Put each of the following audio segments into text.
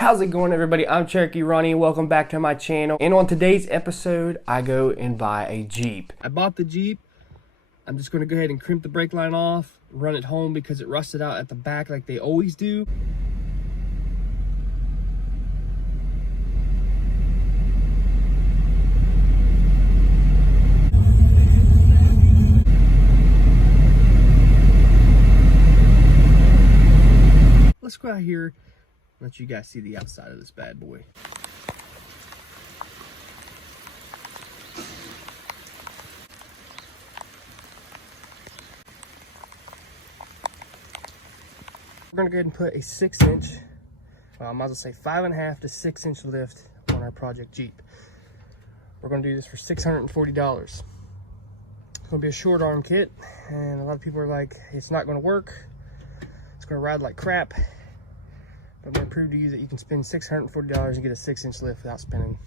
How's it going, everybody? I'm Cherokee Ronnie. Welcome back to my channel. And on today's episode, I go and buy a Jeep. I bought the Jeep. I'm just going to go ahead and crimp the brake line off, run it home because it rusted out at the back like they always do. Let's go out here and let you guys see the outside of this bad boy. We're gonna go ahead and put a 6-inch, well, I might as well say 5.5 to 6-inch lift on our Project Jeep. We're gonna do this for $640. It's gonna be a short arm kit, and a lot of people are like, it's not gonna work. It's gonna ride like crap. I'm going to prove to you that you can spend $640 and get a 6-inch lift without spending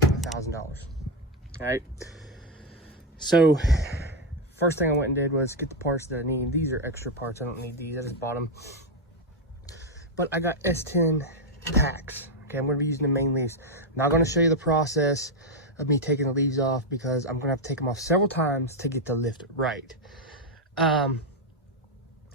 $1,000. All right. So, first thing I went and did was get the parts that I need. These are extra parts. I don't need these. I just bought them. But I got S10 packs. Okay, I'm going to be using the main leaves. I'm not going to show you the process of me taking the leaves off because I'm going to have to take them off several times to get the lift right.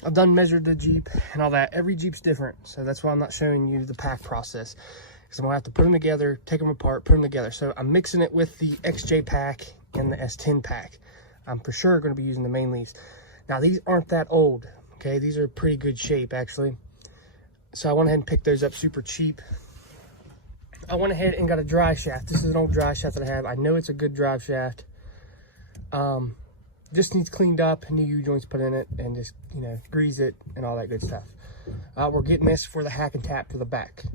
I've done measured the Jeep and all that. Every Jeep's different, so that's why I'm not showing you the pack process, because I'm gonna have to put them together, take them apart, put them together. So I'm mixing it with the XJ pack and the S10 pack. I'm for sure gonna be using the main leaves. Now these aren't that old, okay? These are pretty good shape actually. So I went ahead and picked those up super cheap. I went ahead and got a dry shaft. This is an old dry shaft that I have. I know it's a good drive shaft. Just needs cleaned up, new U-joints put in it, and just, you know, grease it and all that good stuff. We're getting this for the hack and tap to the back.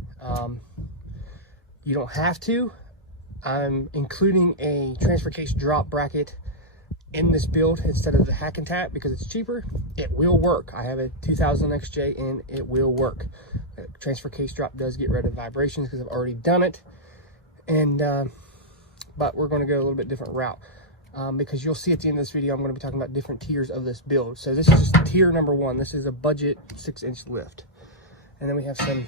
You don't have to. I'm including a transfer case drop bracket in this build instead of the hack and tap because it's cheaper. It will work. I have a 2000 XJ and it will work. The transfer case drop does get rid of vibrations because I've already done it. And but we're going to go a little bit different route. Because you'll see at the end of this video, I'm going to be talking about different tiers of this build. So this is just tier number 1. This is a budget 6-inch lift. And then we have some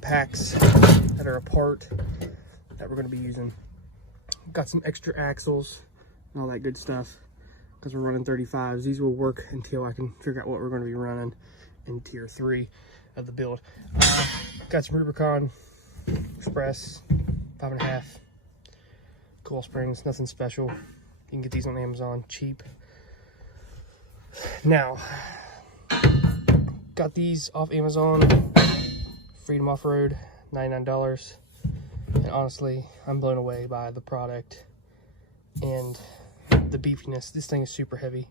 packs that are a part that we're going to be using. Got some extra axles and all that good stuff because we're running 35s. These will work until I can figure out what we're going to be running in tier 3 of the build. Got some Rubicon Express 5.5 coil springs, nothing special. You can get these on Amazon, cheap. Now, got these off Amazon, Freedom Off-Road, $99. And honestly, I'm blown away by the product and the beefiness. This thing is super heavy.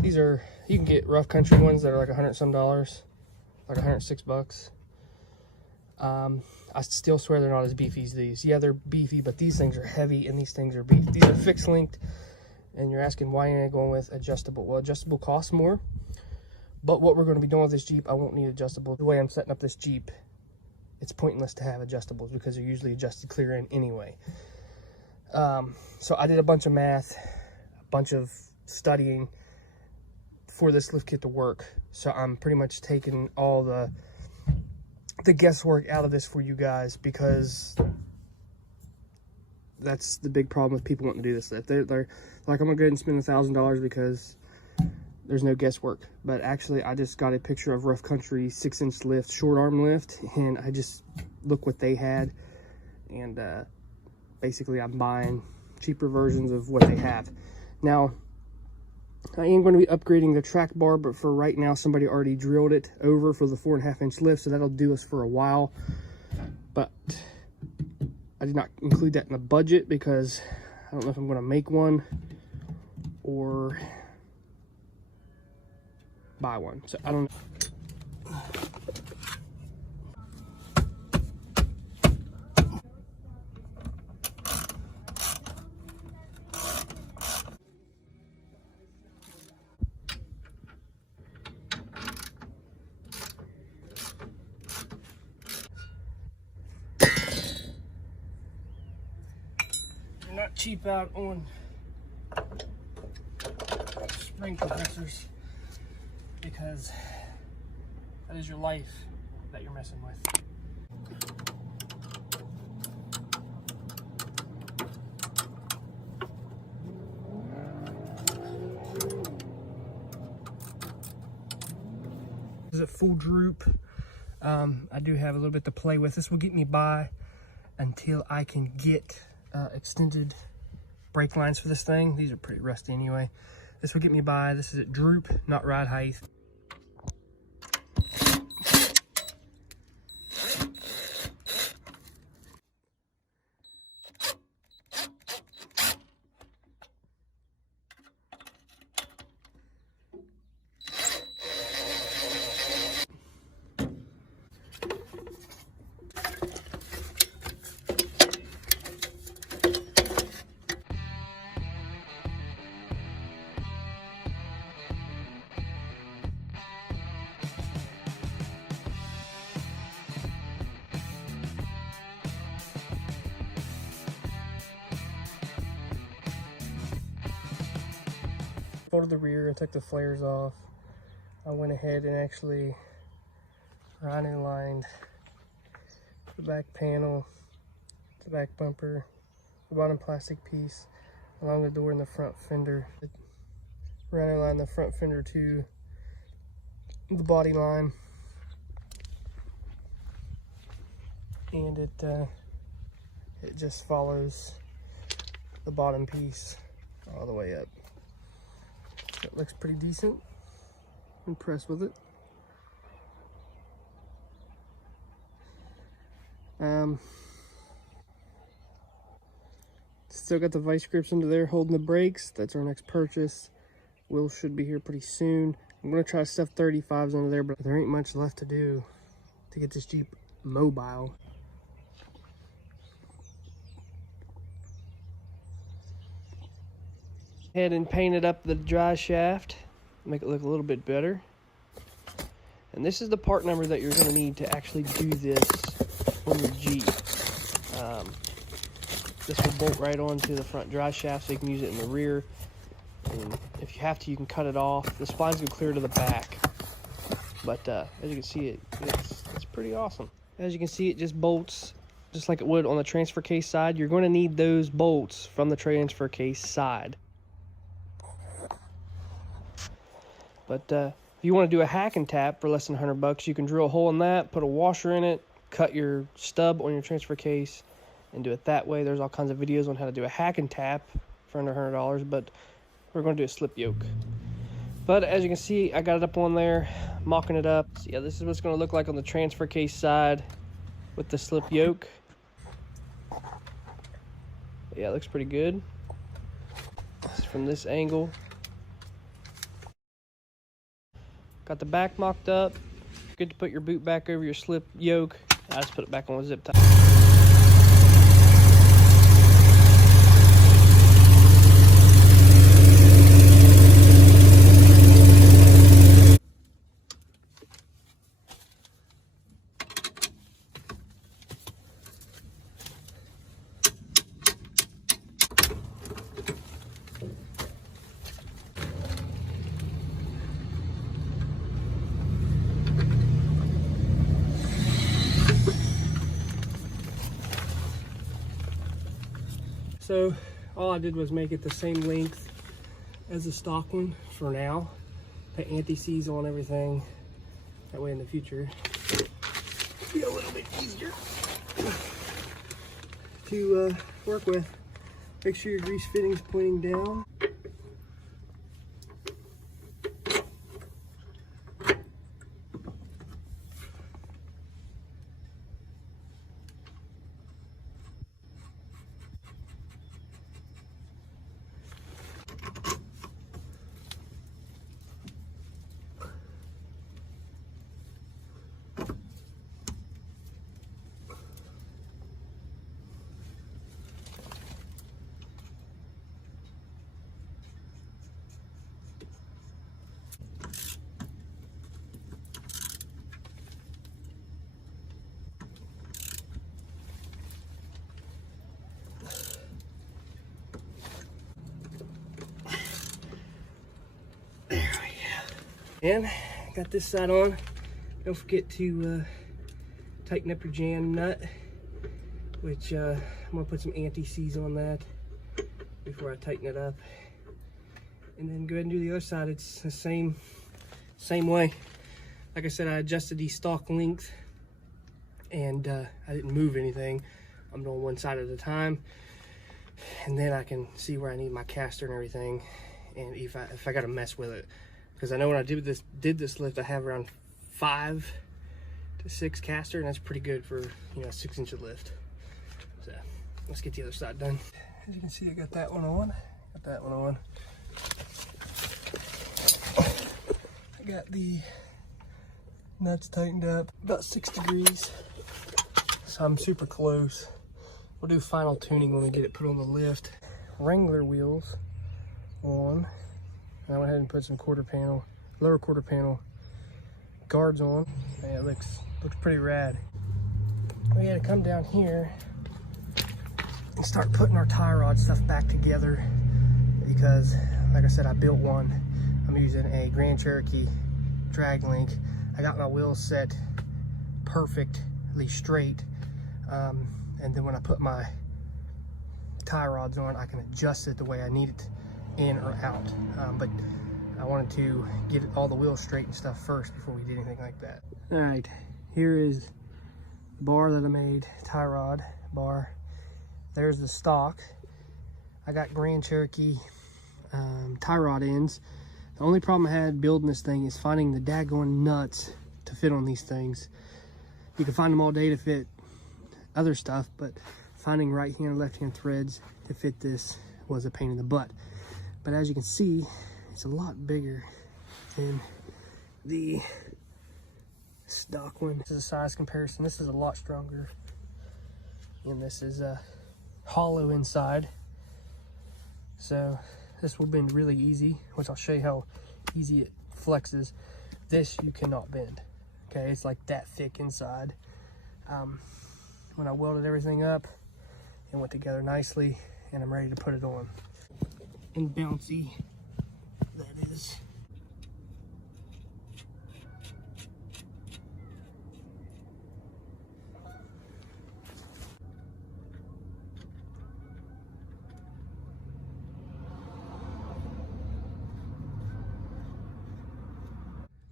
These are, you can get rough country ones that are like $100 some, like $106. I still swear they're not as beefy as these. Yeah, they're beefy, but these things are heavy and these things are beefy. These are fixed linked, and you're asking why you're going with adjustable. Well, adjustable costs more, but what we're going to be doing with this Jeep, I won't need adjustable. The way I'm setting up this Jeep, it's pointless to have adjustables because they're usually adjusted clear in anyway. So I did a bunch of math, a bunch of studying for this lift kit to work. So I'm pretty much taking all the guesswork out of this for you guys because that's the big problem with people wanting to do this lift. They're like, I'm gonna go ahead and spend $1,000 because there's no guesswork. But actually, I just got a picture of rough country 6-inch lift, short arm lift, and I just look what they had, and basically I'm buying cheaper versions of what they have. Now, I am going to be upgrading the track bar, but for right now, somebody already drilled it over for the 4.5-inch lift, so that'll do us for a while. But I did not include that in the budget because I don't know if I'm going to make one or buy one. So I don't know. Not cheap out on spring compressors because that is your life that you're messing with. at full droop. I do have a little bit to play with. This will get me by until I can get extended brake lines for this thing. These are pretty rusty anyway. This will get me by. This is at droop, not ride height. Folded the rear and took the flares off. I went ahead and actually rhino lined the back panel, the back bumper, the bottom plastic piece along the door and the front fender. Rhino lined the front fender to the body line, and it just follows the bottom piece all the way up. It looks pretty decent. Impressed with it. Still got the vice grips under there holding the brakes. That's our next purchase. Wheels should be here pretty soon. I'm gonna try to stuff 35s under there, but there ain't much left to do to get this Jeep mobile. Ahead and painted up the dry shaft, make it look a little bit better. And this is the part number that you're going to need to actually do this on your Jeep. This will bolt right onto the front dry shaft so you can use it in the rear. And if you have to, you can cut it off. The splines go clear to the back. But as you can see, it's pretty awesome. As you can see, it just bolts just like it would on the transfer case side. You're going to need those bolts from the transfer case side. But if you want to do a hack and tap for less than $100, you can drill a hole in that, put a washer in it, cut your stub on your transfer case, and do it that way. There's all kinds of videos on how to do a hack and tap for under $100, but we're going to do a slip yoke. But as you can see, I got it up on there, mocking it up. So yeah, this is what it's going to look like on the transfer case side with the slip yoke. Yeah, it looks pretty good. Just from this angle. Got the back mocked up. Good to put your boot back over your slip yoke. I just put it back on a zip tie. So all I did was make it the same length as the stock one for now. Put anti-seize on everything. That way in the future, it'll be a little bit easier to work with. Make sure your grease fitting's pointing down. And got this side on. Don't forget to tighten up your jam nut, which I'm gonna put some anti-seize on that before I tighten it up. And then go ahead and do the other side. It's the same way. Like I said, I adjusted the stock length, and I didn't move anything. I'm doing one side at a time, and then I can see where I need my caster and everything, and if I got to mess with it, because I know when I did this lift, I have around 5 to 6 caster, and that's pretty good for, you know, a 6-inch lift. So let's get the other side done. As you can see, I got that one on. Got that one on. I got the nuts tightened up about 6 degrees, so I'm super close. We'll do final tuning when we get it put on the lift. Wrangler wheels on. I went ahead and put some lower quarter panel guards on. Man, it looks pretty rad. We had to come down here and start putting our tie rod stuff back together, because like I said, I built one. I'm using a Grand Cherokee drag link. I got my wheels set perfectly straight, and then when I put my tie rods on, I can adjust it the way I need it, in or out. But I wanted to get all the wheels straight and stuff first before we did anything like that. All right, here is the bar that I made, tie rod bar. There's the stock. I got Grand Cherokee tie rod ends. The only problem I had building this thing is finding the daggone nuts to fit on these things. You can find them all day to fit other stuff, but finding right hand and left hand threads to fit this was a pain in the butt. But as you can see, it's a lot bigger than the stock one. This is a size comparison. This is a lot stronger, and this is hollow inside, so this will bend really easy, which I'll show you how easy it flexes. This you cannot bend. Okay, it's like that thick inside. When I welded everything up, it went together nicely, and I'm ready to put it on. And bouncy that is.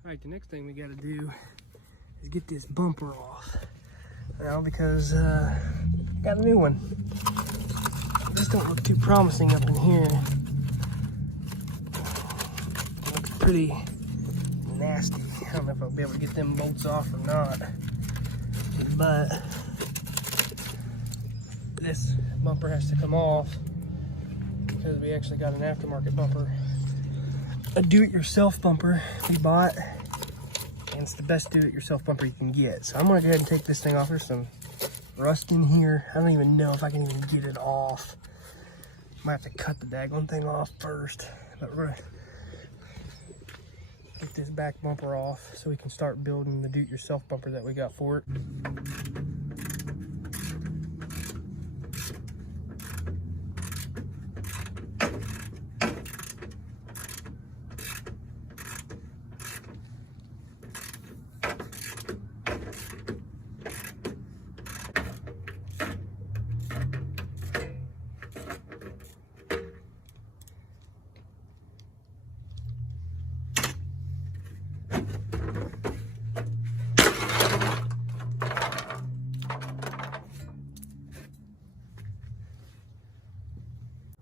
All right, the next thing we got to do is get this bumper off. Now, because I got a new one. This don't look too promising up in here. It looks pretty nasty. I don't know if I'll be able to get them bolts off or not. But this bumper has to come off because we actually got an aftermarket bumper. A do-it-yourself bumper we bought, and it's the best do-it-yourself bumper you can get. So I'm gonna go ahead and take this thing off. There's some rust in here. I don't even know if I can even get it off. Might have to cut the daggone thing off first, but we're gonna get this back bumper off so we can start building the do-it-yourself bumper that we got for it.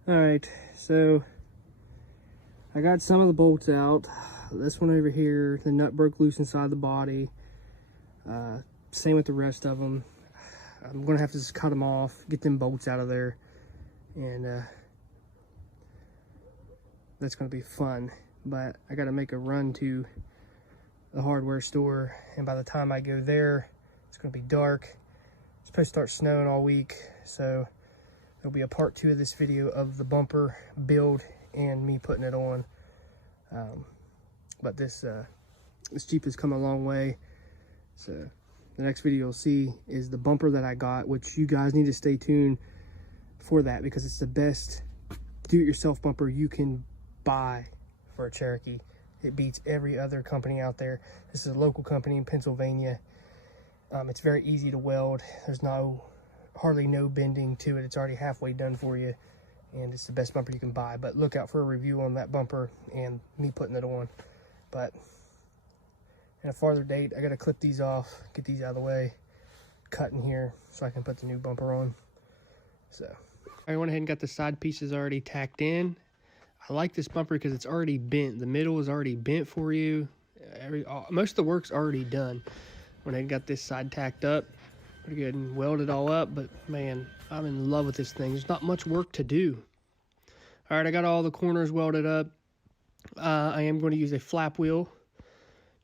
All right, so I got some of the bolts out. This one over here, the nut broke loose inside the body. Same with the rest of them. I'm gonna have to just cut them off, get them bolts out of there, and that's gonna be fun. But I gotta make a run to the hardware store, and by the time I go there, it's gonna be dark. It's supposed to start snowing all week, so there'll be a part 2 of this video of the bumper build and me putting it on. But this Jeep has come a long way. So the next video you'll see is the bumper that I got, which you guys need to stay tuned for that, because it's the best do-it-yourself bumper you can buy for a Cherokee. It beats every other company out there. This is a local company in Pennsylvania. It's very easy to weld. There's hardly no bending to it. It's already halfway done for you, and it's the best bumper you can buy. But look out for a review on that bumper and me putting it on. But and a farther date. I got to clip these off, get these out of the way, cut in here so I can put the new bumper on. So I went ahead and got the side pieces already tacked in. I like this bumper because it's already bent. The middle is already bent for you. Most of the work's already done. Went ahead and got this side tacked up pretty good and welded all up, but man, I'm in love with this thing. There's not much work to do. All right, I got all the corners welded up. I am going to use a flap wheel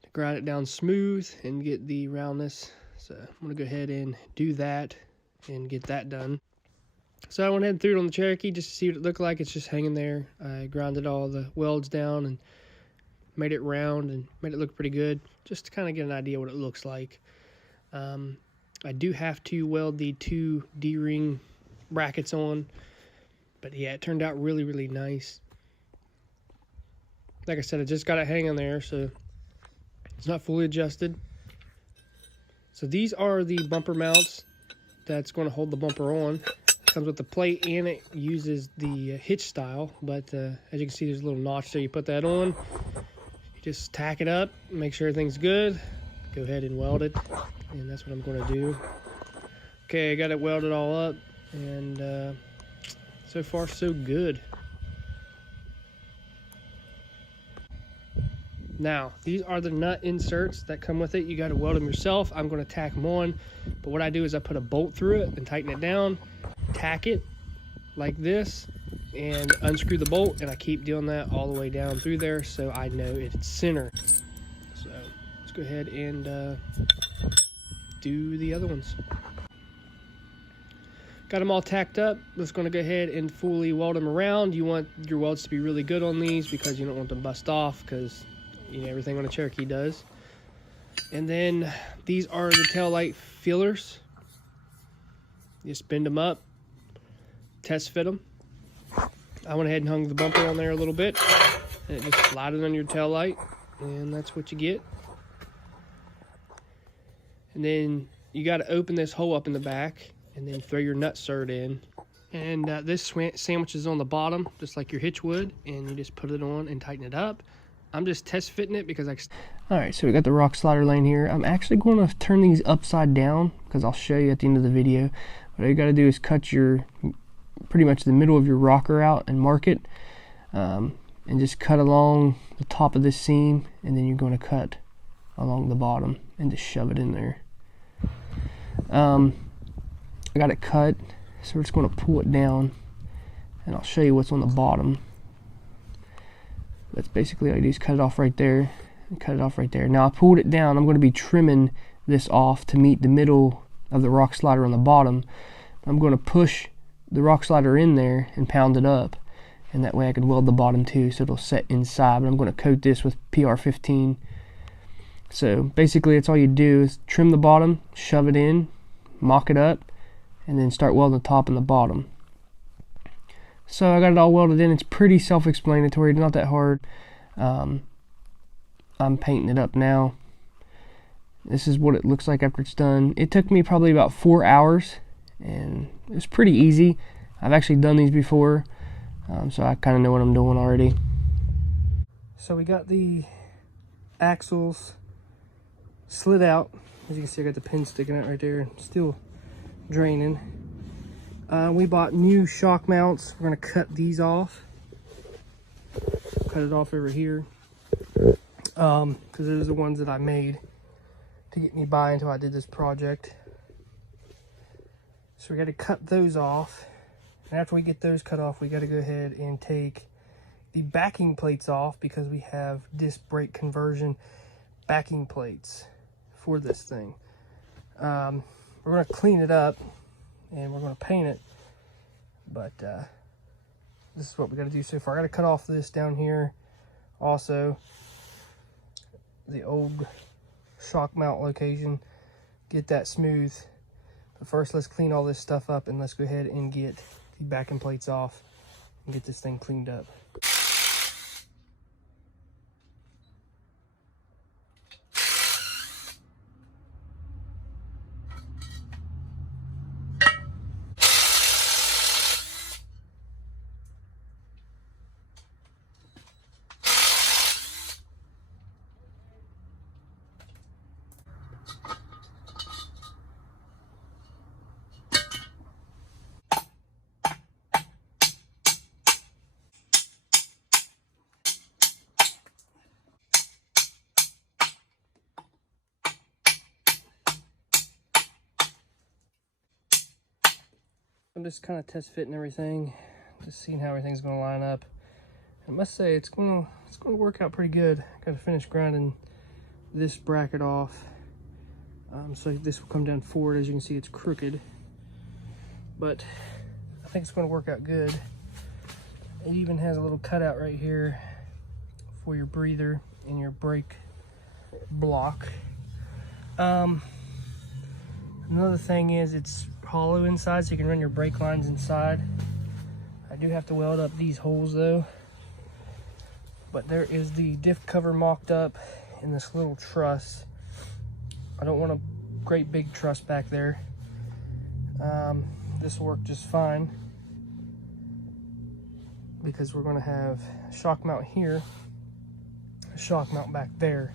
to grind it down smooth and get the roundness. So I'm going to go ahead and do that and get that done. So I went ahead and threw it on the Cherokee just to see what it looked like. It's just hanging there. I grinded all the welds down and made it round and made it look pretty good, just to kind of get an idea what it looks like. I do have to weld the 2 D-ring brackets on, but yeah, it turned out really, really nice. Like I said, I just got it hanging there, so it's not fully adjusted. So these are the bumper mounts that's going to hold the bumper on. It comes with the plate and it uses the hitch style, but as you can see, there's a little notch there. You put that on, you just tack it up, make sure everything's good, go ahead and weld it, and that's what I'm going to do. Okay, I got it welded all up, and so far so good. Now, these are the nut inserts that come with it. You got to weld them yourself. I'm going to tack them on, but what I do is I put a bolt through it and tighten it down, tack it like this, and unscrew the bolt, and I keep doing that all the way down through there so I know it's center. So let's go ahead and do the other ones. Got them all tacked up. Just going to go ahead and fully weld them around. You want your welds to be really good on these because you don't want them to bust off, because you know everything on a Cherokee does. And then these are the tail light feelers. Just bend them up, test fit them. I went ahead and hung the bumper on there a little bit, and it just slided on your tail light, and that's what you get. And then you got to open this hole up in the back and then throw your nut cert in. And this sandwiches on the bottom, just like your hitch would, and you just put it on and tighten it up. I'm just test fitting it because all right, so we got the rock slider lane here. I'm actually going to turn these upside down because I'll show you at the end of the video. What you got to do is cut your, pretty much the middle of your rocker out and mark it, and just cut along the top of this seam, and then you're going to cut along the bottom and just shove it in there. I got it cut, so we're just going to pull it down, and I'll show you what's on the bottom. That's basically all you do is cut it off right there, and cut it off right there. Now I pulled it down. I'm going to be trimming this off to meet the middle of the rock slider on the bottom. I'm going to push the rock slider in there and pound it up, and that way I can weld the bottom too, so it'll set inside. But I'm going to coat this with PR15. So basically that's all you do is trim the bottom, shove it in, mock it up, and then start welding the top and the bottom. So I got it all welded in. It's pretty self-explanatory, not that hard. I'm painting it up now. This is what it looks like after it's done. It took me probably about 4 hours, and it was pretty easy. I've actually done these before, so I kind of know what I'm doing already. So we got the axles slid out. As you can see, I got the pin sticking out right there, still draining. We bought new shock mounts. We're going to cut these off. Cut it off over here. Because those are the ones that I made to get me by until I did this project. So we got to cut those off. And after we get those cut off, we got to go ahead and take the backing plates off, because we have disc brake conversion backing plates for this thing. We're going to clean it up and we're going to paint it, but this is what we got to do so far. I got to cut off this down here, also the old shock mount location, get that smooth. But first, let's clean all this stuff up, and let's go ahead and get the backing plates off and get this thing cleaned up. I'm just kind of test fitting everything, just seeing how everything's going to line up. I must say it's going to work out pretty good. Got to finish grinding this bracket off, so this will come down forward. As you can see, it's crooked, but I think it's going to work out good. It even has a little cutout right here for your breather and your brake block. Another thing is it's hollow inside, so you can run your brake lines inside. I do have to weld up these holes though. But there is the diff cover mocked up in this little truss. I don't want a great big truss back there. This will work just fine, because we're going to have a shock mount here, a shock mount back there.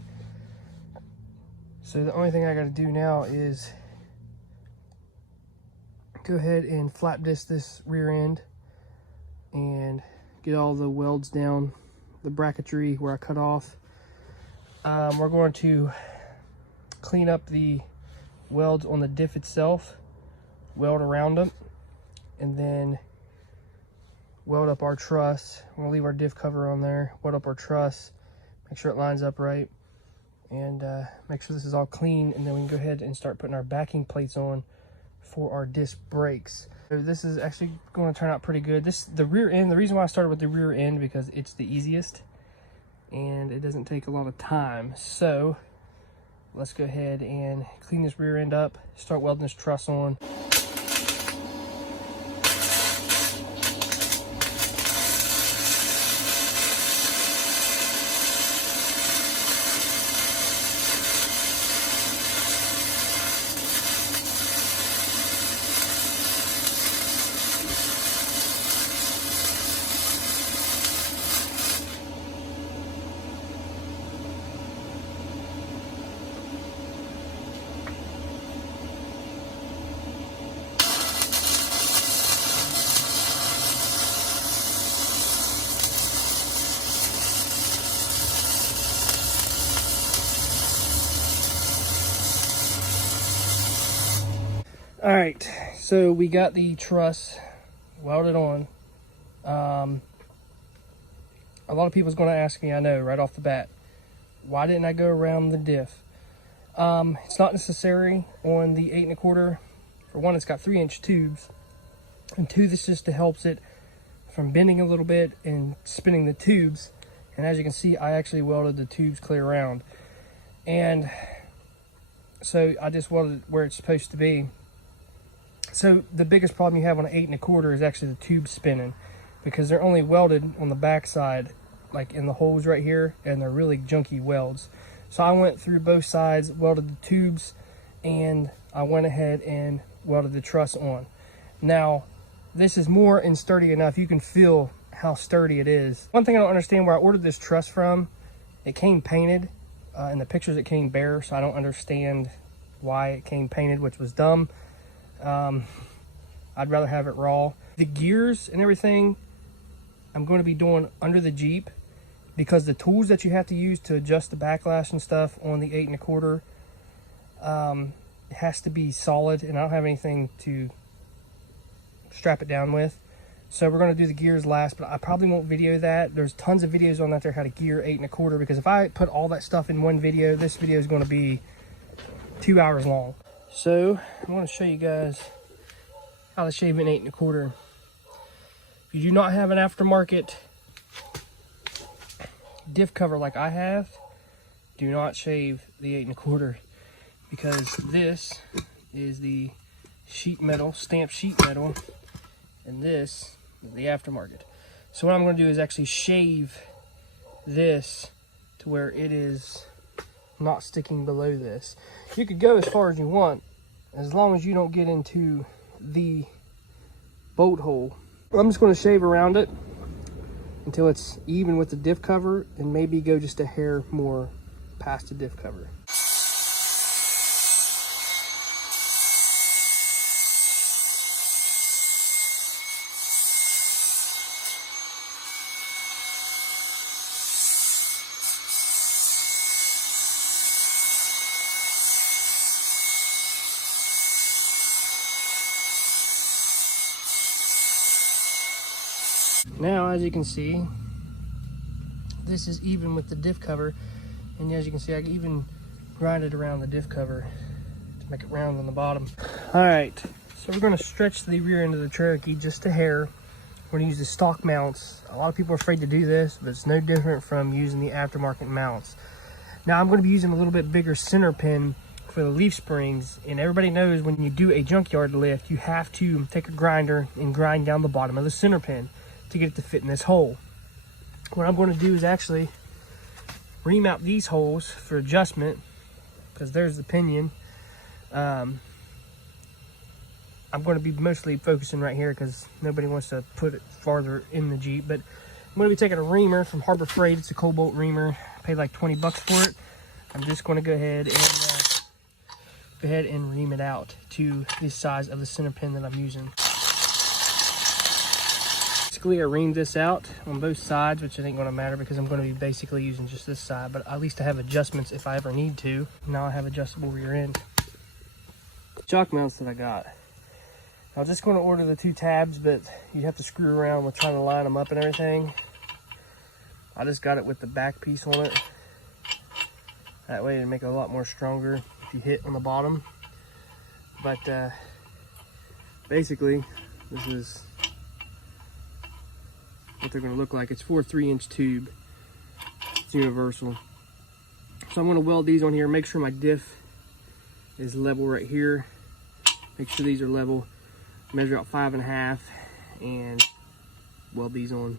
So the only thing I got to do now is go ahead and flap disc this rear end and get all the welds down, the bracketry where I cut off. We're going to clean up the welds on the diff itself, weld around them, and then weld up our truss. We're gonna leave our diff cover on there, weld up our truss, make sure it lines up right, and make sure this is all clean, and then we can go ahead and start putting our backing plates on for our disc brakes. So this is actually going to turn out pretty good. The rear end, the reason why I started with the rear end, because it's the easiest and it doesn't take a lot of time. So let's go ahead and clean this rear end up, start welding this truss on. All right, so we got the truss welded on. A lot of people's going to ask me, I know, right off the bat, why didn't I go around the diff? It's not necessary on the 8 1/4. For one, it's got 3-inch tubes, and two, this just helps it from bending a little bit and spinning the tubes. And as you can see, I actually welded the tubes clear around, and so I just welded where it's supposed to be. So the biggest problem you have on an 8 1/4 is actually the tube spinning, because they're only welded on the back side, like in the holes right here, and they're really junky welds. So I went through both sides, welded the tubes, and I went ahead and welded the truss on. Now, this is more and sturdy enough. You can feel how sturdy it is. One thing I don't understand, where I ordered this truss from, it came painted. In the pictures it came bare, so I don't understand why it came painted, which was dumb. I'd rather have it raw. The gears and everything I'm going to be doing under the Jeep, because the tools that you have to use to adjust the backlash and stuff on the 8 1/4, it has to be solid, and I don't have anything to strap it down with. So we're going to do the gears last, but I probably won't video that. There's tons of videos on out there how to gear 8 1/4, because if I put all that stuff in one video, this video is going to be 2 hours long. So I want to show you guys how to shave an 8 1/4. If you do not have an aftermarket diff cover like I have, do not shave the 8 1/4, because this is the sheet metal, stamped sheet metal, and this is the aftermarket. So what I'm going to do is actually shave this to where it is not sticking below this. You could go as far as you want, as long as you don't get into the bolt hole. I'm just going to shave around it until it's even with the diff cover, and maybe go just a hair more past the diff cover. Now, as you can see, this is even with the diff cover, and as you can see, I can even grind it around the diff cover to make it round on the bottom. All right, so we're going to stretch the rear end of the Cherokee just a hair. We're going to use the stock mounts. A lot of people are afraid to do this, but it's no different from using the aftermarket mounts. Now, I'm going to be using a little bit bigger center pin for the leaf springs, and everybody knows when you do a junkyard lift, you have to take a grinder and grind down the bottom of the center pin to get it to fit in this hole. What I'm going to do is actually remount these holes for adjustment, because there's the pinion. I'm going to be mostly focusing right here because nobody wants to put it farther in the Jeep, but I'm going to be taking a reamer from Harbor Freight. It's a Cobalt reamer. I paid like 20 bucks for it. I'm just going to go ahead and ream it out to the size of the center pin that I'm using. Basically, I reamed this out on both sides, which ain't going to matter because I'm going to be basically using just this side, but at least I have adjustments if I ever need to. Now I have adjustable rear end. Shock mounts that I got. I was just going to order the 2 tabs, but you have to screw around with trying to line them up and everything. I just got it with the back piece on it. That way it'll make it a lot more stronger if you hit on the bottom. But basically, this is what they're going to look like. It's for a 3-inch tube. It's universal. So I'm going to weld these on here, make sure my diff is level right here. Make sure these are level. Measure out 5.5 and weld these on.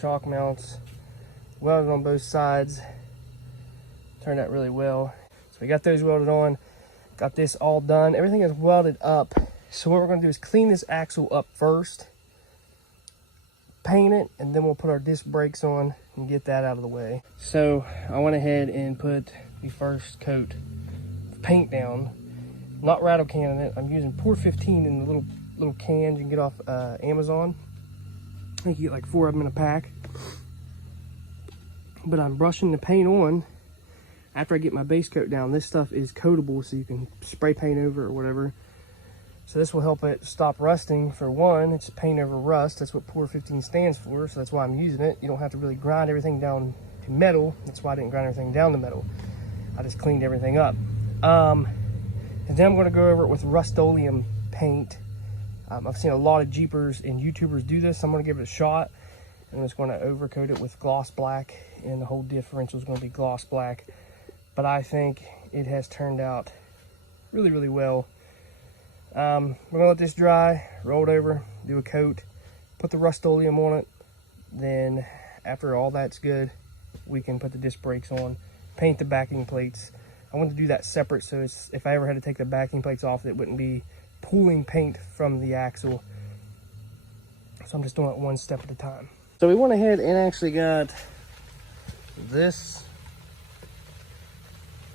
Shock mounts welded on both sides. Turned out really well. So we got those welded on, got this all done. Everything is welded up. So what we're going to do is clean this axle up first, paint it, and then we'll put our disc brakes on and get that out of the way. So I went ahead and put the first coat of paint down. Not rattle canning it. I'm using Pour 15 in the little cans you can get off Amazon. I think you get like 4 of them in a pack. But I'm brushing the paint on after I get my base coat down. This stuff is coatable, so you can spray paint over it or whatever. So this will help it stop rusting. For one, it's paint over rust. That's what Pour 15 stands for, so that's why I'm using it. You don't have to really grind everything down to metal. That's why I didn't grind everything down to metal. I just cleaned everything up. And then I'm going to go over it with Rust-Oleum paint. I've seen a lot of Jeepers and YouTubers do this. I'm going to give it a shot. I'm just going to overcoat it with gloss black, and the whole differential is going to be gloss black. But I think it has turned out really, really well. We're going to let this dry, roll it over, do a coat, put the Rust-Oleum on it. Then after all that's good, we can put the disc brakes on, paint the backing plates. I want to do that separate, so if I ever had to take the backing plates off, it wouldn't be pulling paint from the axle. So I'm just doing it one step at a time. So we went ahead and actually got this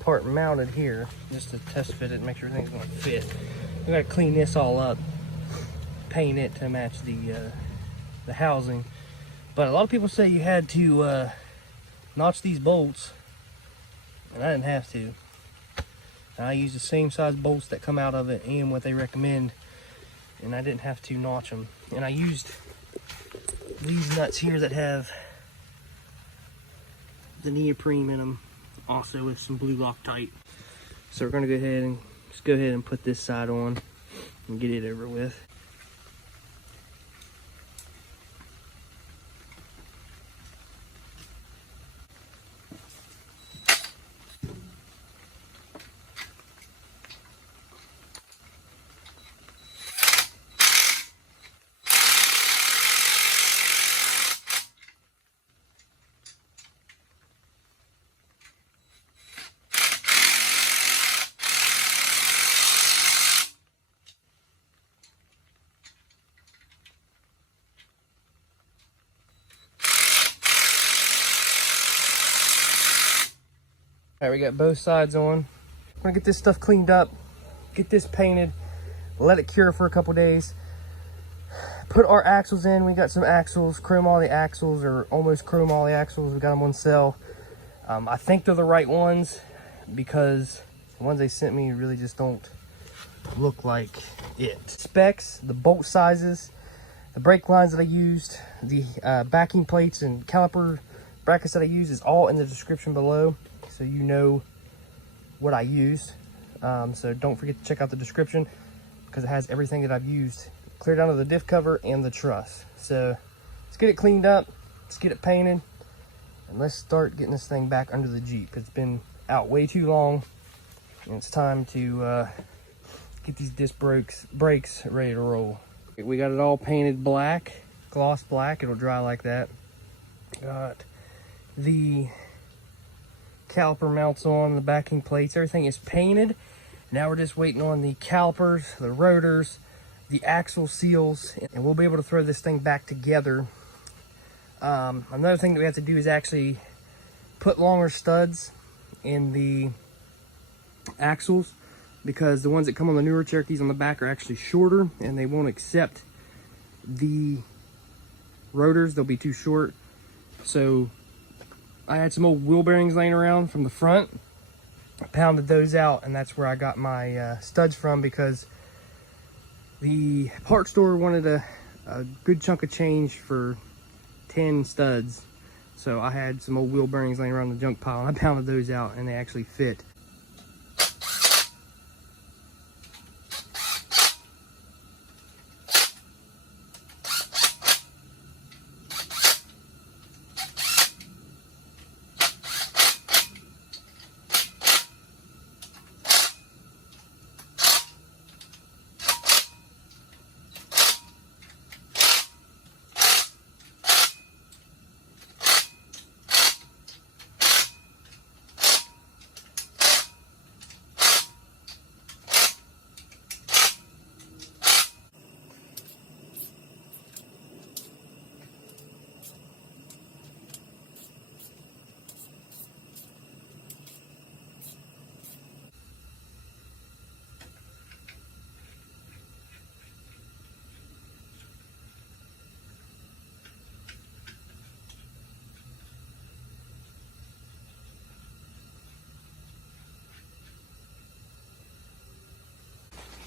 part mounted here just to test fit it and make sure everything's going to fit. We got to clean this all up, paint it to match the housing. But a lot of people say you had to notch these bolts, and I didn't have to. I used the same size bolts that come out of it and what they recommend, and I didn't have to notch them. And I used these nuts here that have the neoprene in them, also with some blue Loctite. So we're going to go ahead and put this side on and get it over with. All right, we got both sides on. I'm gonna get this stuff cleaned up, get this painted, let it cure for a couple days. Put our axles in. We got some axles, chrome ollie axles, or almost chrome ollie axles. We got them on sale. I think they're the right ones because the ones they sent me really just don't look like it. Specs, the bolt sizes, the brake lines that I used, the backing plates and caliper brackets that I used is all in the description below, so you know what I used. So don't forget to check out the description because it has everything that I've used, clear down to the diff cover and the truss. So let's get it cleaned up, let's get it painted, and let's start getting this thing back under the Jeep. It's been out way too long, and it's time to get these disc brakes ready to roll. We got it all painted black, gloss black. It'll dry like that. Got the caliper mounts on, the backing plates, everything is painted. Now we're just waiting on the calipers, the rotors, the axle seals, and we'll be able to throw this thing back together. Another thing that we have to do is actually put longer studs in the axles, because the ones that come on the newer Cherokees on the back are actually shorter and they won't accept the rotors. They'll be too short. So I had some old wheel bearings laying around from the front. I pounded those out, and that's where I got my studs from, because the parts store wanted a good chunk of change for 10 studs. So I had some old wheel bearings laying around the junk pile, and I pounded those out, and they actually fit.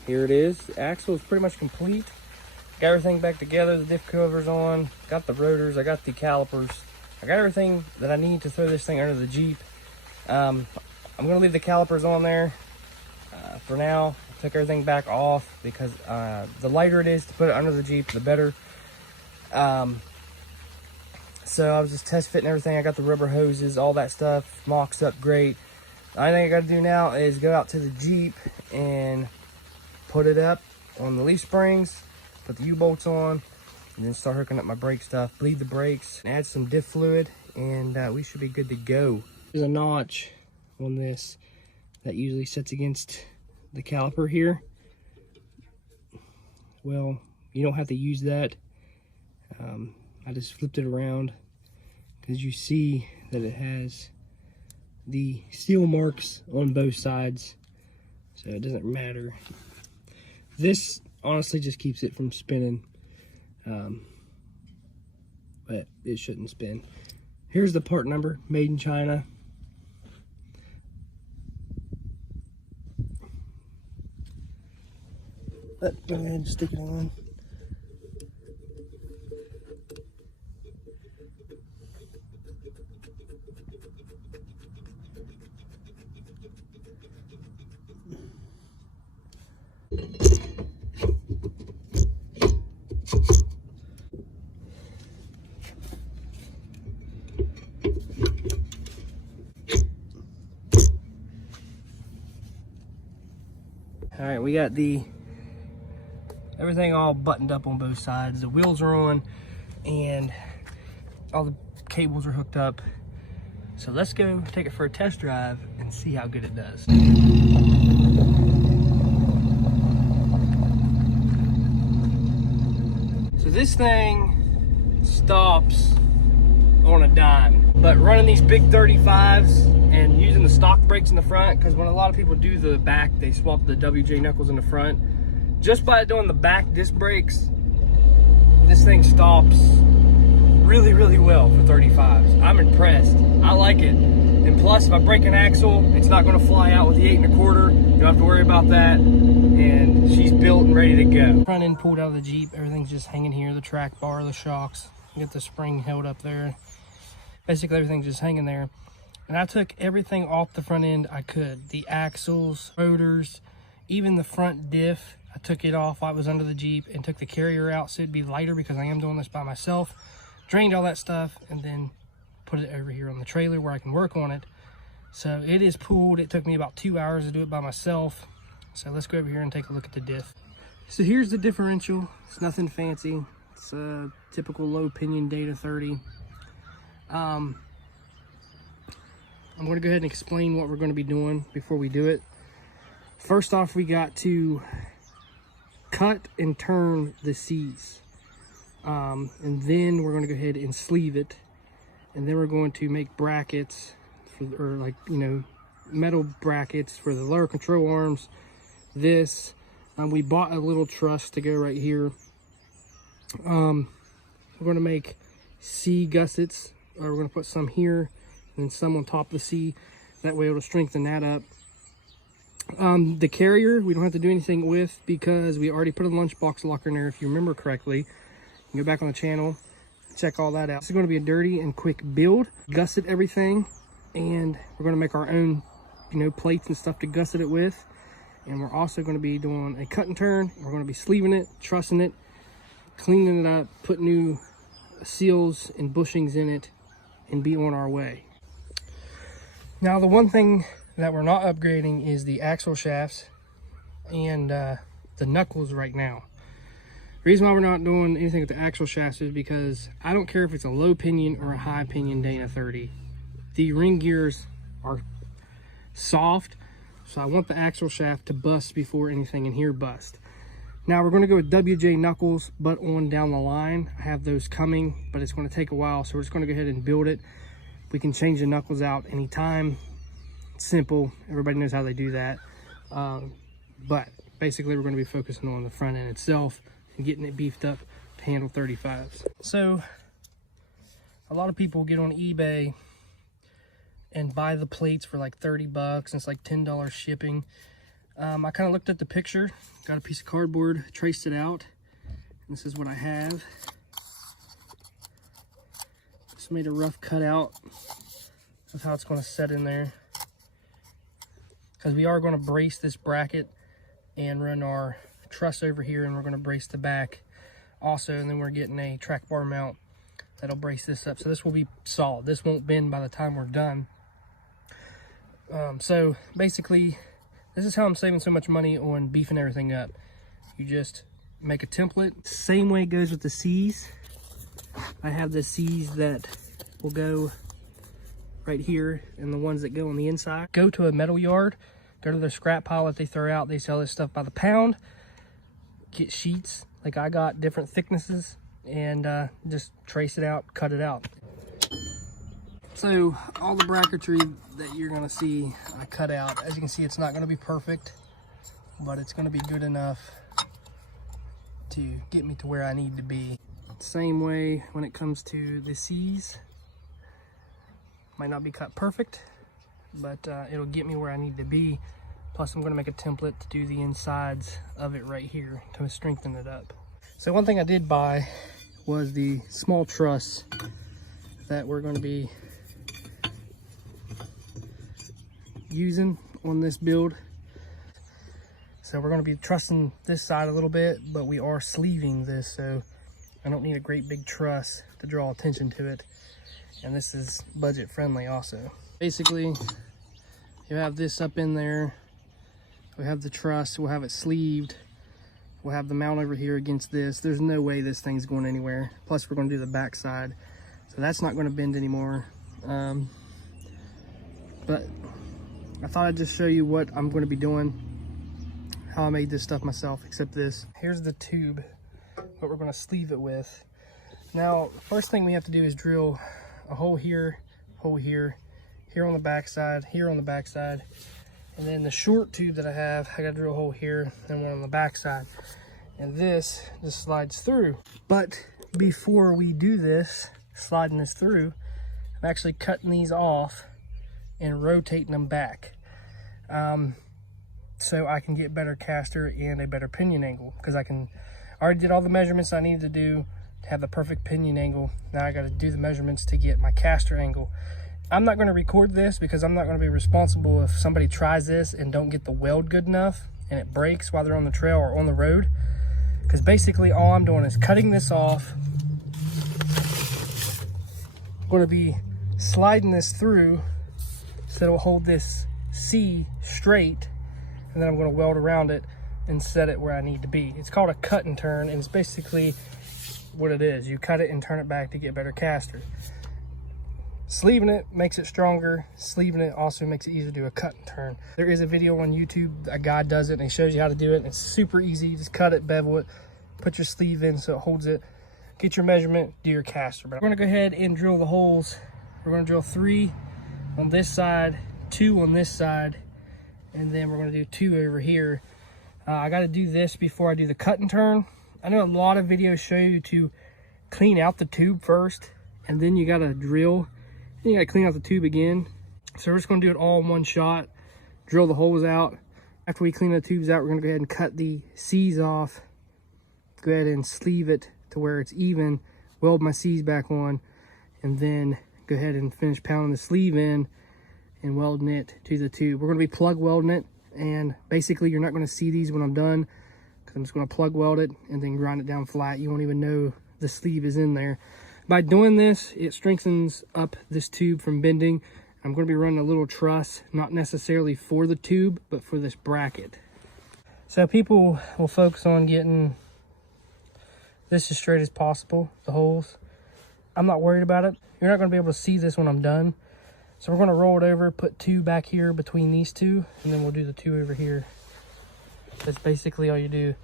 Here it is. The axle is pretty much complete. Got everything back together. The diff cover's on. Got the rotors. I got the calipers. I got everything that I need to throw this thing under the Jeep. I'm going to leave the calipers on there for now. Took everything back off because the lighter it is to put it under the Jeep, the better. So I was just test fitting everything. I got the rubber hoses, all that stuff. Mocks up great. The only thing I got to do now is go out to the Jeep and put it up on the leaf springs, put the U-bolts on, and then start hooking up my brake stuff, bleed the brakes, add some diff fluid, and we should be good to go. There's a notch on this that usually sits against the caliper here. Well, you don't have to use that. I just flipped it around because you see that it has the steel marks on both sides, so it doesn't matter. This honestly just keeps it from spinning, but it shouldn't spin. Here's the part number, made in China. Go ahead and stick it on. All right, we got everything all buttoned up on both sides. The wheels are on and all the cables are hooked up. So let's go take it for a test drive and see how good it does. So this thing stops on a dime, but running these big 35s, and using the stock brakes in the front, because when a lot of people do the back, they swap the WJ knuckles in the front. Just by doing the back disc brakes, this thing stops really, really well for 35s. I'm impressed. I like it. And plus, if I break an axle, it's not going to fly out with the 8 1/4. You don't have to worry about that. And she's built and ready to go. Front end pulled out of the Jeep. Everything's just hanging here. The track bar, the shocks. Get the spring held up there. Basically, everything's just hanging there. And I took everything off the front end I could. The axles, rotors, even the front diff. I took it off while it was under the Jeep and took the carrier out so it'd be lighter, because I am doing this by myself. Drained all that stuff and then put it over here on the trailer where I can work on it. So it is pulled. It took me about 2 hours to do it by myself. So let's go over here and take a look at the diff. So here's the differential. It's nothing fancy. It's a typical low pinion Dana 30. I'm going to go ahead and explain what we're going to be doing before we do it. First off, we got to cut and turn the C's. And then we're going to go ahead and sleeve it. And then we're going to make brackets, or like, you know, metal brackets for the lower control arms. This, we bought a little truss to go right here. We're going to make C gussets. We're going to put some here and then some on top of the C. That way it'll strengthen that up. The carrier, we don't have to do anything with, because we already put a lunchbox locker in there, if you remember correctly. You can go back on the channel, check all that out. This is going to be a dirty and quick build. Gusset everything, and we're going to make our own, you know, plates and stuff to gusset it with. And we're also going to be doing a cut and turn. We're going to be sleeving it, trussing it, cleaning it up, put new seals and bushings in it, and be on our way. Now, the one thing that we're not upgrading is the axle shafts and the knuckles right now. The reason why we're not doing anything with the axle shafts is because I don't care if it's a low pinion or a high pinion Dana 30. The ring gears are soft, so I want the axle shaft to bust before anything in here busts. Now we're going to go with WJ knuckles, but on down the line. I have those coming, but it's going to take a while, so we're just going to go ahead and build it. We can change the knuckles out anytime. It's simple. Everybody knows how they do that. But basically, we're going to be focusing on the front end itself and getting it beefed up to handle 35s. So a lot of people get on eBay and buy the plates for like 30 bucks, and it's like $10 shipping. I kind of looked at the picture, got a piece of cardboard, traced it out. This is what I have. Just made a rough cutout of how it's going to set in there, because we are going to brace this bracket and run our truss over here, and we're going to brace the back also, and then we're getting a track bar mount that'll brace this up. So this will be solid. This won't bend by the time we're done. So basically, this is how I'm saving so much money on beefing everything up. You just make a template. Same way it goes with the C's. I have the C's that will go right here and the ones that go on the inside. Go to a metal yard, go to their scrap pile that they throw out. They sell this stuff by the pound. Get sheets like I got, different thicknesses, and just trace it out, cut it out. So all the bracketry that you're gonna see, I cut out. As you can see, it's not gonna be perfect, but it's gonna be good enough to get me to where I need to be. Same way when it comes to the C's. Might not be cut perfect, but it'll get me where I need to be. Plus, I'm gonna make a template to do the insides of it right here to strengthen it up. So one thing I did buy was the small truss that we're gonna be using on this build. So we're going to be trussing this side a little bit, but we are sleeving this, so I don't need a great big truss to draw attention to it. And this is budget friendly also. Basically, you have this up in there. We have the truss, we'll have it sleeved. We'll have the mount over here against this. There's no way this thing's going anywhere. Plus we're going to do the back side, so that's not going to bend anymore. But I thought I'd just show you what I'm going to be doing, how I made this stuff myself, except this. Here's the tube, what we're going to sleeve it with. Now, first thing we have to do is drill a hole here, here, here on the back side, here on the back side. And then the short tube that I have, I got to drill a hole here and one on the back side. And this just slides through. But before we do this, sliding this through, I'm actually cutting these off and rotating them back. So I can get better caster and a better pinion angle, because I already did all the measurements I needed to do to have the perfect pinion angle. Now I got to do the measurements to get my caster angle. I'm not going to record this because I'm not going to be responsible if somebody tries this and don't get the weld good enough and it breaks while they're on the trail or on the road. Because basically all I'm doing is cutting this off. I'm going to be sliding this through so it'll hold this C straight, and then I'm going to weld around it and set it where I need to be. It's called a cut and turn, and it's basically what it is. You cut it and turn it back to get better caster. Sleeving it makes it stronger. Sleeving it also makes it easier to do a cut and turn. There is a video on YouTube, a guy does it and he shows you how to do it, and it's super easy. You just cut it, bevel it, put your sleeve in so it holds it, get your measurement, do your caster. But we're gonna go ahead and drill the holes. We're gonna drill 3 on this side, 2 on this side, and then we're gonna do 2 over here. I gotta do this before I do the cut and turn. I know a lot of videos show you to clean out the tube first, and then you gotta drill. Then you gotta clean out the tube again. So we're just gonna do it all in one shot, drill the holes out. After we clean the tubes out, we're gonna go ahead and cut the C's off, go ahead and sleeve it to where it's even, weld my C's back on, and then go ahead and finish pounding the sleeve in and welding it to the tube. We're gonna be plug welding it, and basically you're not gonna see these when I'm done, because I'm just gonna plug weld it and then grind it down flat. You won't even know the sleeve is in there. By doing this, it strengthens up this tube from bending. I'm going to be running a little truss, not necessarily for the tube, but for this bracket. So people will focus on getting this as straight as possible, the holes. I'm not worried about it. You're not going to be able to see this when I'm done. So we're going to roll it over, put 2 back here between these 2, and then we'll do the 2 over here. That's basically all you do.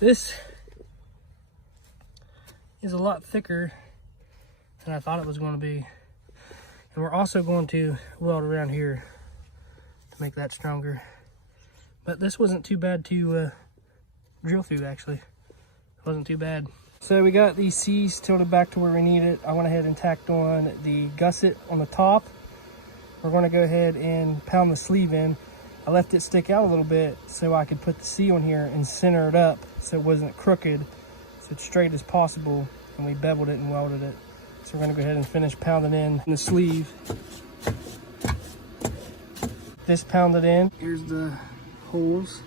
This is a lot thicker than I thought it was going to be. And we're also going to weld around here to make that stronger. But this wasn't too bad to drill through, actually. It wasn't too bad. So we got these C's tilted back to where we need it. I went ahead and tacked on the gusset on the top. We're going to go ahead and pound the sleeve in. I left it stick out a little bit so I could put the C on here and center it up so it wasn't crooked, so it's straight as possible, and we beveled it and welded it. So we're gonna go ahead and finish pounding in the sleeve. This pounded in. Here's the holes.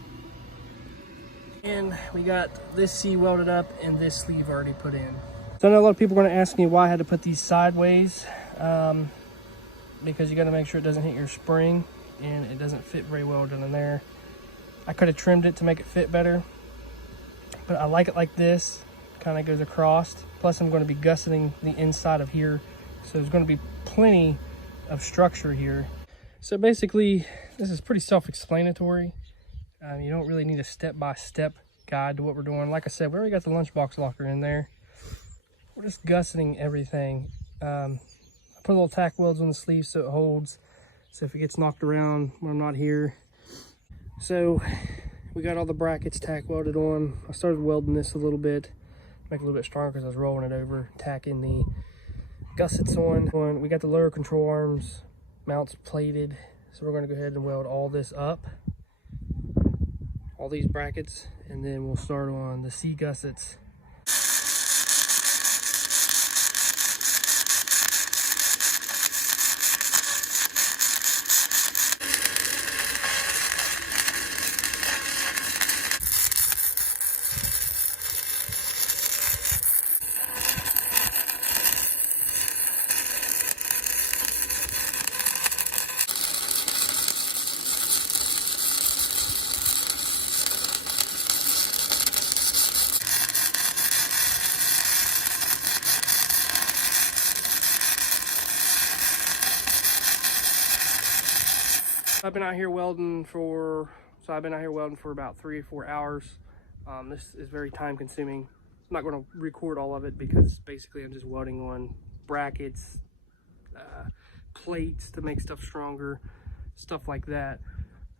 And we got this C welded up and this sleeve already put in. So I know a lot of people are gonna ask me why I had to put these sideways, because you gotta make sure it doesn't hit your spring and it doesn't fit very well down in there. I could have trimmed it to make it fit better, but I like it like this. Kind of goes across. Plus I'm going to be gusseting the inside of here, so there's going to be plenty of structure here. So basically this is pretty self-explanatory. You don't really need a step-by-step guide to what we're doing. Like I said, we already got the lunchbox locker in there. We're just gusseting everything. I put little tack welds on the sleeve so it holds, so if it gets knocked around when I'm not here. So we got all the brackets tack welded on. I started welding this a little bit, make it a little bit stronger because I was rolling it over, tacking the gussets on. We got the lower control arms mounts plated, so we're going to go ahead and weld all this up, all these brackets, and then we'll start on the C gussets. I've been out here welding for about 3 or 4 hours. This is very time consuming. I'm not going to record all of it because basically I'm just welding on brackets, plates to make stuff stronger, stuff like that.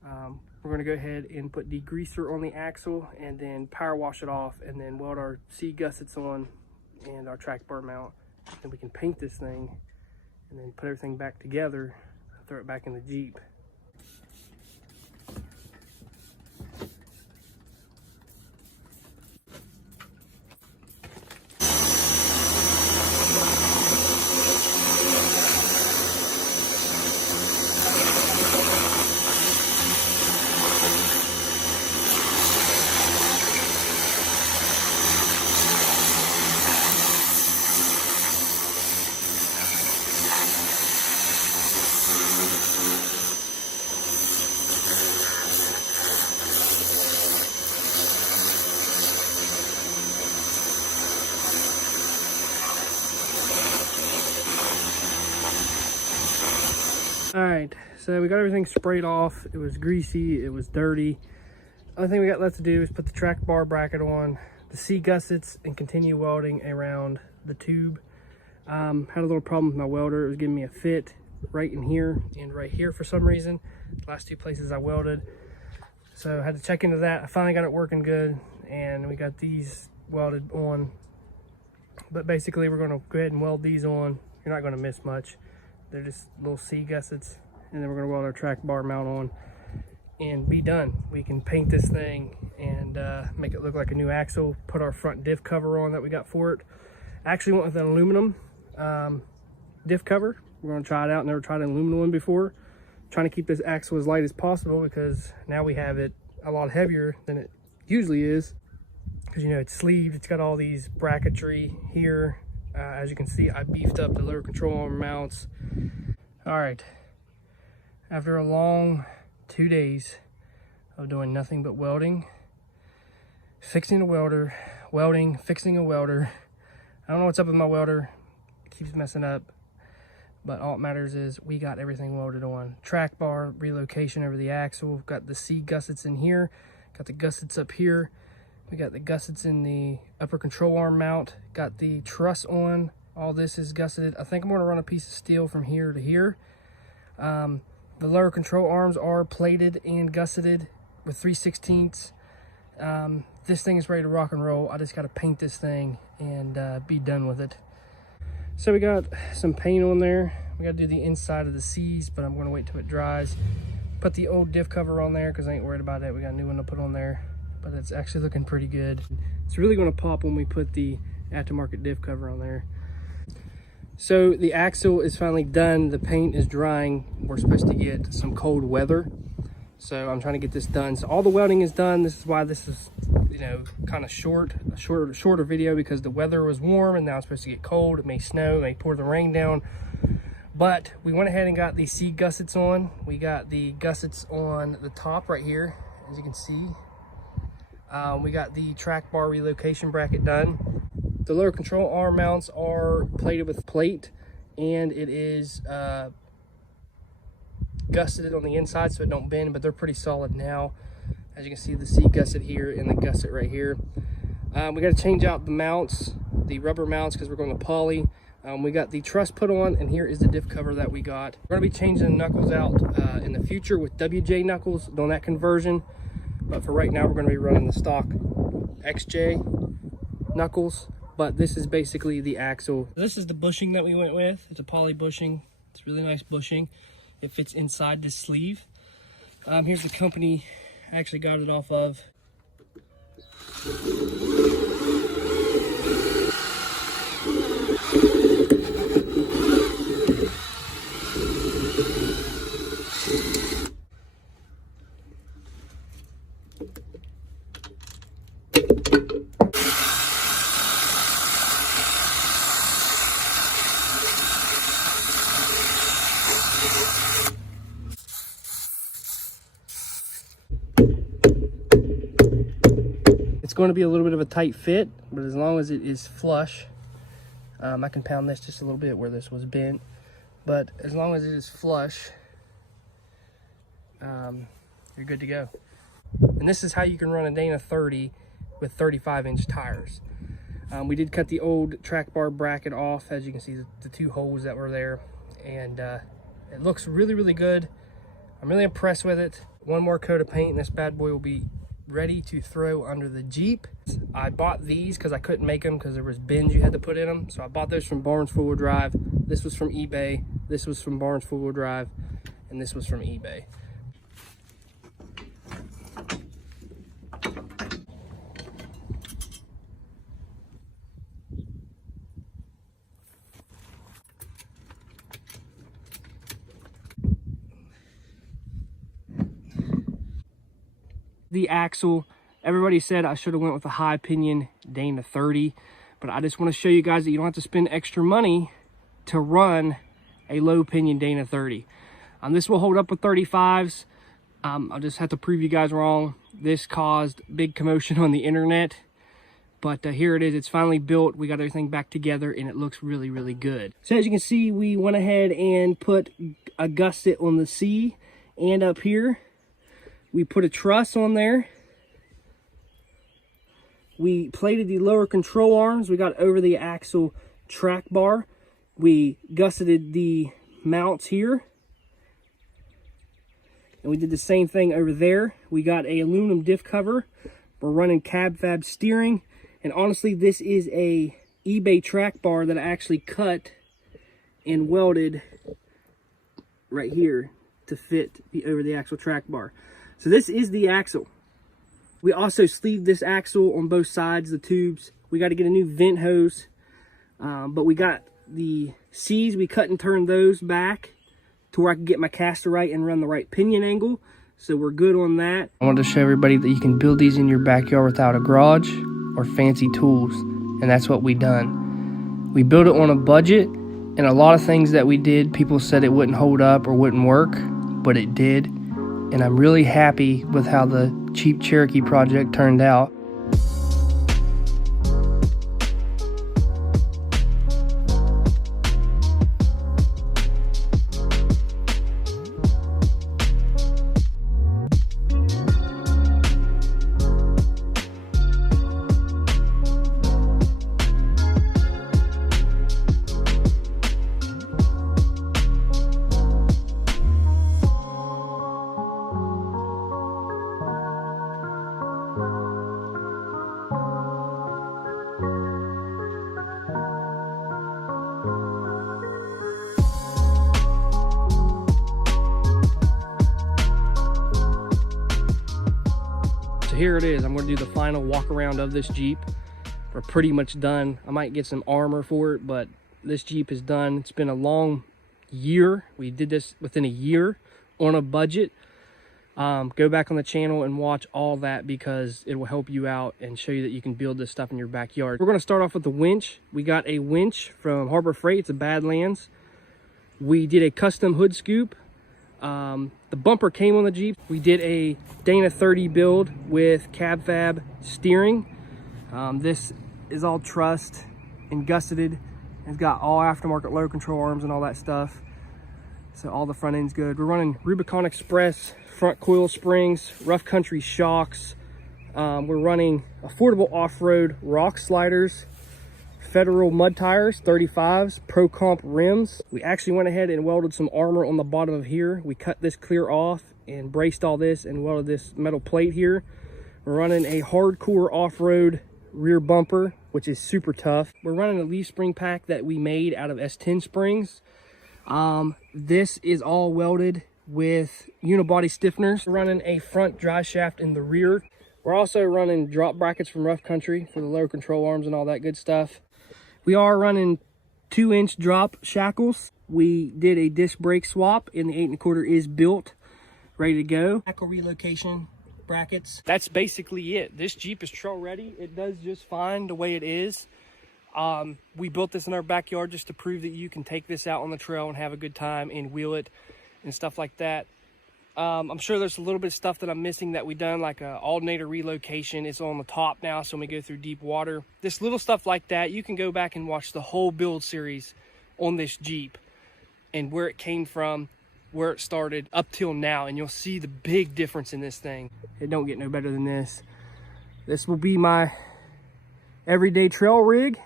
We're going to go ahead and put degreaser on the axle and then power wash it off, and then weld our C gussets on and our track bar mount. Then we can paint this thing and then put everything back together, throw it back in the Jeep. All right, so we got everything sprayed off. It was greasy, it was dirty. Only thing we got left to do is put the track bar bracket on, the C gussets, and continue welding around the tube. Had a little problem with my welder. It was giving me a fit right in here and right here for some reason. The last two places I welded. So I had to check into that. I finally got it working good, and we got these welded on. But basically we're gonna go ahead and weld these on. You're not gonna miss much. They're just little C gussets, and then we're gonna weld our track bar mount on and be done. We can paint this thing and make it look like a new axle, put our front diff cover on that we got for it. I actually went with an aluminum diff cover. We're gonna try it out. Never tried an aluminum one before. Trying to keep this axle as light as possible because now we have it a lot heavier than it usually is. Because, you know, it's sleeved, it's got all these bracketry here. As you can see, I beefed up the lower control arm mounts. All right, after a long 2 days of doing nothing but welding, fixing a welder, welding, fixing a welder. I don't know what's up with my welder. It keeps messing up. But all that matters is we got everything welded on. Track bar, relocation over the axle. Got the C gussets in here. Got the gussets up here. We got the gussets in the upper control arm mount. Got the truss on. All this is gusseted. I think I'm going to run a piece of steel from here to here. The lower control arms are plated and gusseted with 3/16. This thing is ready to rock and roll. I just got to paint this thing and be done with it. So we got some paint on there. We got to do the inside of the C's, but I'm going to wait till it dries. Put the old diff cover on there because I ain't worried about that. We got a new one to put on there, but it's actually looking pretty good. It's really going to pop when we put the aftermarket diff cover on there. So the axle is finally done. The paint is drying. We're supposed to get some cold weather, so I'm trying to get this done. So all the welding is done. This is why this is, you know, kind of shorter video, because the weather was warm and now it's supposed to get cold. It may snow, it may pour the rain down, but we went ahead and got the C gussets on. We got the gussets on the top right here, as you can see. We got the track bar relocation bracket done. The lower control arm mounts are plated with plate, and it is gusseted on the inside so it don't bend, but they're pretty solid now. As you can see, the C gusset here and the gusset right here. We got to change out the mounts, the rubber mounts, because we're going to poly. We got the truss put on, and here is the diff cover that we got. We're going to be changing the knuckles out in the future with WJ knuckles on that conversion. But for right now, we're going to be running the stock XJ knuckles. But this is basically the axle. This is the bushing that we went with. It's a poly bushing. It's really nice bushing. It fits inside this sleeve. Here's the company I actually got it off of. It's going to be a little bit of a tight fit, but as long as it is flush, I can pound this just a little bit where this was bent, but as long as it is flush, you're good to go. And this is how you can run a Dana 30 with 35-inch tires. We did cut the old track bar bracket off, as you can see the two holes that were there, and It looks really, really good. I'm really impressed with it. One more coat of paint and this bad boy will be ready to throw under the Jeep. I bought these because I couldn't make them because there was bins you had to put in them. So I bought those from Barnes 4-wheel drive. This was from eBay. This was from Barnes 4-wheel drive. And this was from eBay. The axle, everybody said I should have went with a high pinion Dana 30, but I just want to show you guys that you don't have to spend extra money to run a low pinion Dana 30. This will hold up with 35s. I'll just have to prove you guys wrong. This caused big commotion on the internet, but here it is. It's finally built. We got everything back together and it looks really, really good. So as you can see, we went ahead and put a gusset on the C and up here. We put a truss on there. We plated the lower control arms. We got over the axle track bar. We gusseted the mounts here. And we did the same thing over there. We got a aluminum diff cover. We're running cab fab steering. And honestly, this is a eBay track bar that I actually cut and welded right here to fit the over the axle track bar. So this is the axle. We also sleeved this axle on both sides, the tubes. We got to get a new vent hose, but we got the C's. We cut and turned those back to where I can get my caster right and run the right pinion angle. So we're good on that. I wanted to show everybody that you can build these in your backyard without a garage or fancy tools, and that's what we done. We built it on a budget, and a lot of things that we did, people said it wouldn't hold up or wouldn't work, but it did. And I'm really happy with how the cheap Cherokee project turned out. So here it is. I'm going to do the final walk around of this Jeep. We're pretty much done. I might get some armor for it, but this Jeep is done. It's been a long year. We did this within a year on a budget. Go back on the channel and watch all that because it will help you out and show you that you can build this stuff in your backyard. We're going to start off with the winch. We got a winch from Harbor Freight. It's a Badlands. We did a custom hood scoop. The bumper came on the Jeep. We did a Dana 30 build with cab fab steering. This is all trussed and gusseted. It's got all aftermarket low control arms and all that stuff. So all the front end's good. We're running Rubicon Express front coil springs, rough country shocks. We're running affordable off-road rock sliders, Federal mud tires, 35s, Pro Comp rims. We actually went ahead and welded some armor on the bottom of here. We cut this clear off and braced all this and welded this metal plate here. We're running a hardcore off-road rear bumper, which is super tough. We're running a leaf spring pack that we made out of S10 springs. This is all welded with unibody stiffeners. We're running a front drive shaft in the rear. We're also running drop brackets from Rough Country for the low control arms and all that good stuff. We are running 2-inch drop shackles. We did a disc brake swap and the 8 1/4 is built, ready to go. Shackle relocation brackets. That's basically it. This Jeep is trail ready. It does just fine the way it is. We built this in our backyard just to prove that you can take this out on the trail and have a good time and wheel it and stuff like that. I'm sure there's a little bit of stuff that I'm missing that we done, like a alternator relocation. It's on the top now, so when we go through deep water, this little stuff like that, you can go back and watch the whole build series on this Jeep and where it came from, where it started up till now, and you'll see the big difference in this thing. It don't get no better than this. This will be my everyday trail rig,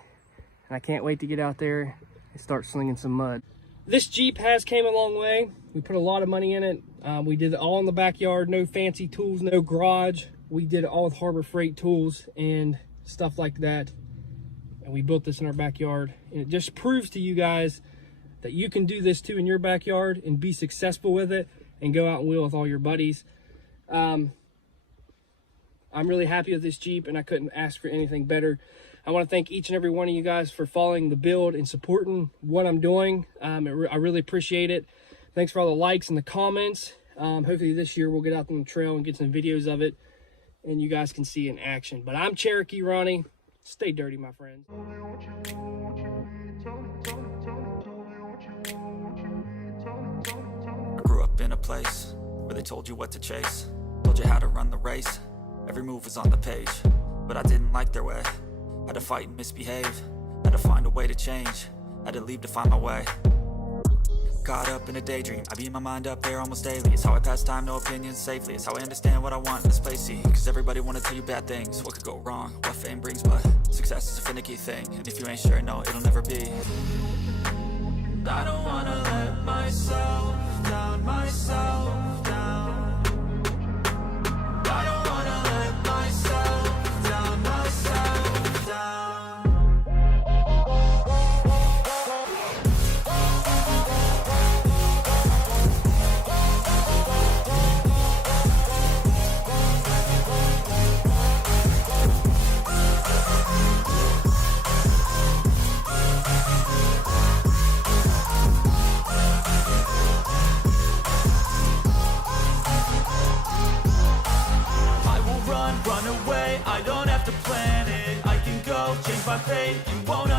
and I can't wait to get out there and start slinging some mud. This Jeep has came a long way. We put a lot of money in it. We did it all in the backyard, no fancy tools, no garage. We did it all with Harbor Freight tools and stuff like that. And we built this in our backyard. And it just proves to you guys that you can do this too in your backyard and be successful with it and go out and wheel with all your buddies. I'm really happy with this Jeep, and I couldn't ask for anything better. I want to thank each and every one of you guys for following the build and supporting what I'm doing. I really appreciate it. Thanks for all the likes and the comments. Hopefully this year we'll get out on the trail and get some videos of it and you guys can see it in action. But I'm Cherokee Ronnie. Stay dirty, my friends. I grew up in a place where they told you what to chase, told you how to run the race. Every move was on the page, but I didn't like their way. Had to fight and misbehave, had to find a way to change, had to leave to find my way. Caught up in a daydream, I beat my mind up there almost daily. It's how I pass time, no opinions safely. It's how I understand what I want in this place, see. Cause everybody wanna tell you bad things, what could go wrong, what fame brings. But success is a finicky thing, and if you ain't sure, no, it'll never be. I don't wanna let myself down, myself down. I don't wanna let myself down, myself down. Run away, I don't have to plan it. I can go change my fate, you won't